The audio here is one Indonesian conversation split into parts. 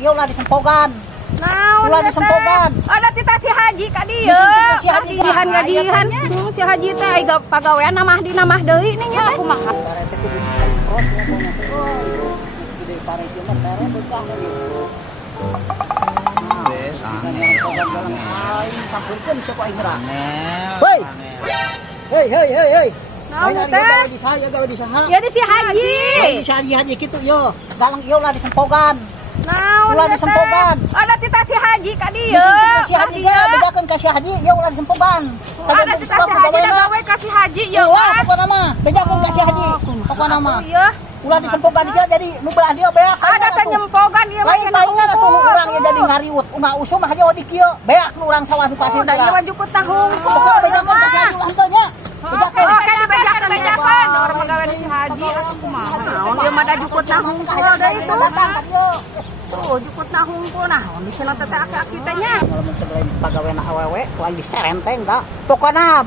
iya ulah disempogan. Naon Ulah disempogan. Ada tita si Haji ka dieu. Si Haji gajihan. Si Haji teh ai pagawean namah deui nih nya. Aku mah. Hei. Naon Ayo teh? gawe di saya, gawe di saha. Ya di si Haji. Di Haji kitu yo. Dalang ieu ulah disempogan. Naon Ulah disempogan. Ada tita si Haji ka dieu. Si Haji ge bedakeun ka si Haji, ieu ulah disempogan. Ada tita si Haji gawe ka si Haji ye. Wah, pokona mah bedakeun ka si Haji. Pokona mah. Iya. Ulah disempogan dia jadi nu belah dia beak. Ada teh nyempogan ieu mah lain palingan atuh nu urang ieu jadi ngariut. Ulah usum mah aja di kieu. Beak nu urang sawah di pasir. Da ieu wajib tahung. Pokona bedakeun ka si Haji ulah henteu nya. Bedakeun. Oke, dibejakeun. Orang pegawai si Haji atuh kumaha. Naon ieu mah da jukut tahung da itu. Datang ka dieu. Tuh, jukut nahung po nah. Di sana teh aki-aki teh nya. Lamun sebelum pagaweana awewe tuang diserenteng da. Pokona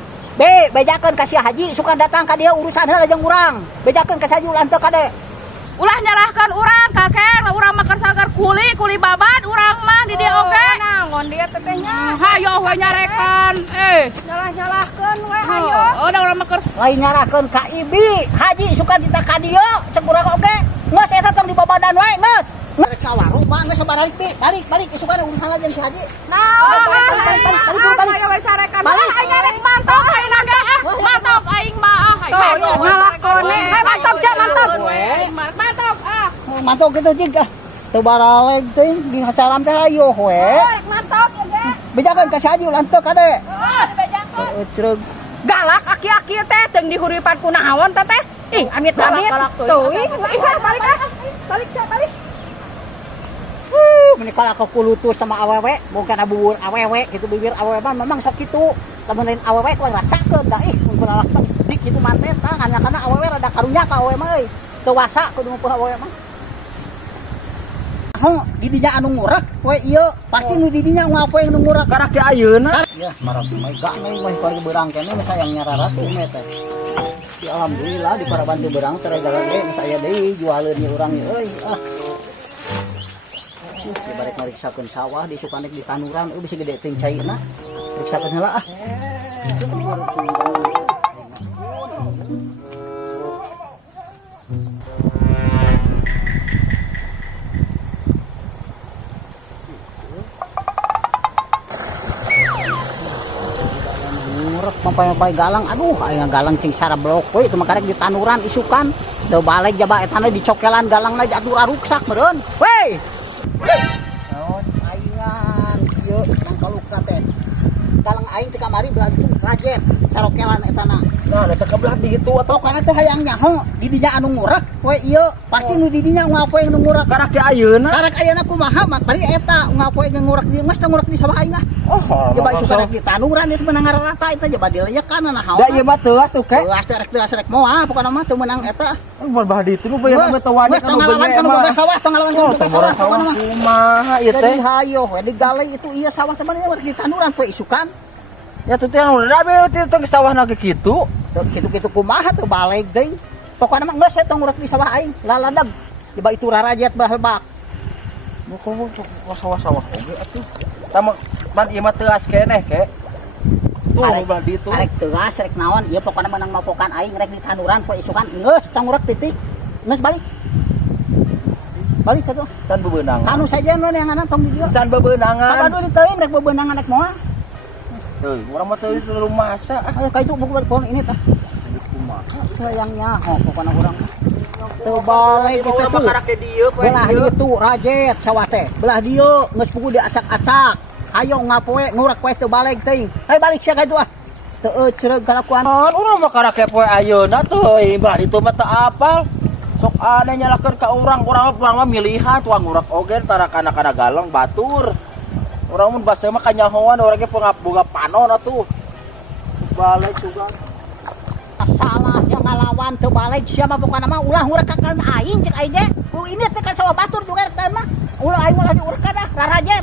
bejakeun ka si Haji suka datang ka dia urusan heula jeung urang. Bejakeun ka si Haji ulah henteu kade. Ulah nyalahkan urang kakek, urang mah sagar kuli babat urang mah di dieu oge. Naon dia teh nya? Hayo we nyarekan. Nyalah-nyalahkeun we hayo. Oh, da urang mah Lain nyarahkeun ka Ibi. Haji suka kita ka dieu cek urang oge. Geus eta tong di babadan wae geus. Rek sawaru mah geus sabararik pi. Balik isukan urusan jeung si Haji. Naon? Hayo we carekan. Aing ngarek mantok aing naga. Mantok aing mah. Hayo nyalahkeun. Mantok ja mantok. Mantok ah. Mantok kitu jig ah. Teu baraleg teuing di hacaram teh ayo we. Mantok ge. Bejakeun ka si Haji ulah henteu kade. Dibejakeun. Ceureuh Galak aki-aki teh teng dihuripan ku naon teh teh. Ih, amit-amit. Tuh, balik. Menikah aku kulutus sama awewe, bukan abubur awewe, gitu bibir awewe mah memang sok gitu. Lamun lain awewe kuwi rasakeun da ih mun lalak mah dik kitu manten tah kana awewe rada karunya ka awewe mah euy. Teu wasa kudu ngumpul awewe mah. Di dinya anu ngurak we ieu, pasti nu di dinya ngapoe anu ngurak Karak di ayeuna. Ya, marah mah ganai mah keluarga berang kene mah sayangnya raratu mah teh. Ya alhamdulillah di para bantu berang teh jalan ge saya deui jualeun ieu urang ieu euy. Barek mariksakeun sawah di sukanek di tanuran bisa gede teuing cairna. Riksakeun heula ah. Mampai galang aduh aya galang cing sara blok we itu mah karek di tanuran isukan teu balik jaba etana dicokelan galangna atur ruksak meureun we naon aingan ieu nang kaluka teh galang aing teh kamari belah rajet carokelan etana Nah, da teh belah di kitu atuh kana teh hayang nyaho di dinya anu ngurak we ieu pasti nu di dinya ngapoe anu ngurak karak di ayeuna. karek ayeuna kumaha mah bari eta ngapoe ngurak di geus ngurak di sabah aing ah. Oh, Coba isu karek di tanuran geus meunang rata eta coba dileyekan nah hawa. da ieu mah teuas tuh ke. Teuas rek moal pokona mah teu meunang eta. Mun bah di itu mah bae mah teu wani Teu ngalawan kana boga sawah, teu ngalawan kana boga sawah. Kumaha ieu Jadi teh? hayo we digalai itu iya sawah sebenarnya di tanuran poe isukan. Ya tuh teh anu da bae teh sawahna ge kitu. Teu kitu-kitu kumaha teu balik deui. Pokona mah geus eta ngurak di sawah aing, laladag. Coba itu rarajet bahebak. Muko sawah-sawah oge atuh. Tama man ieu mah teuas keneh ke. Tuh bah di itu. Arek teuas rek naon ieu pokona meunang mapokan aing rek di tanuran poe isukan geus tang ngurak titik. Geus balik. Balik atuh. Can bebeunangan. Kanu saja nu neanganan tong di dieu. Can bebeunangan. Kapan dulu teuing rek bebeunangan rek moal. Teuy, urang mah teu di rumah sa. Ayo ka itu buku pohon ini tah. Kumaha? Sayangnya pokona urang. Teu balik Kita kita mah tuh. karak di dieu Belah itu rajet sawah teh. Belah dieu geus pugu diacak-acak. Ayo ngapoe ngurak poe teu balik teuing. Hai balik sia ka itu ah. Teu ceureuh kalakuan. Urang mah karak poe ayeuna teuy, bah itu mah teu apal. Sok aneh nyalakeun ka urang mah milihan tuang ngurak oge tara kana galang batur. Urang mun basa mah kanyahoan urang ge boga panon atuh. Balik juga. Salahnya ngalawan teu balik sia mah pokona mah ulah ngurak ka kan aing cek aing ge. Ini teh kan sawah batur juga teh mah. Ulah aing ulah diurekan dah rarajet.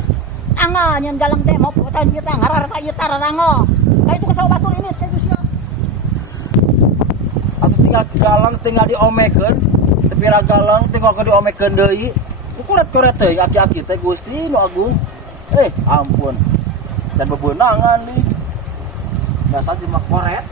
Angga nyeun galang teh mau potan ieu teh ngararata ieu teh rarango. Ka itu ka sawah batur ini teh sia. Atuh tinggal galang tinggal diomekeun. Tapi galang tinggal ke diomekeun deui. kuret-kuret teh aki-aki teh Gusti nu agung. Ampun. Dan bebenangan nih. Biasa cuma koret.